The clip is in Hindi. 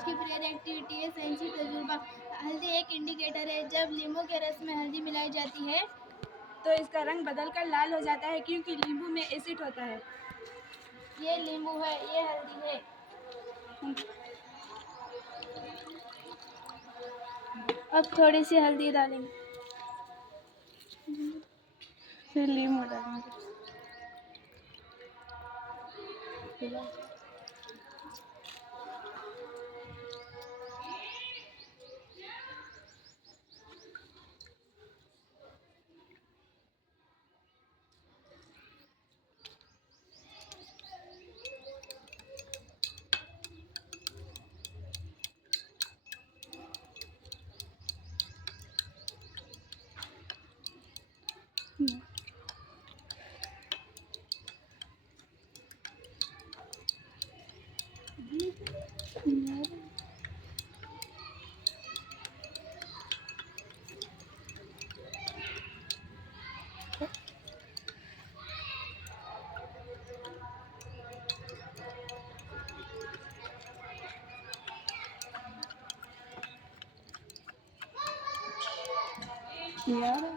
आज की पीरियड एक्टिविटी है साइंसी तजुर्बा। हल्दी एक इंडिकेटर है। जब नींबू के रस में हल्दी मिलाई जाती है तो इसका रंग बदलकर लाल हो जाता है क्योंकि नींबू में एसिड होता है। ये नींबू है, ये हल्दी है। अब थोड़ी सी हल्दी डालेंगे, फिर नींबू डालेंगे। यार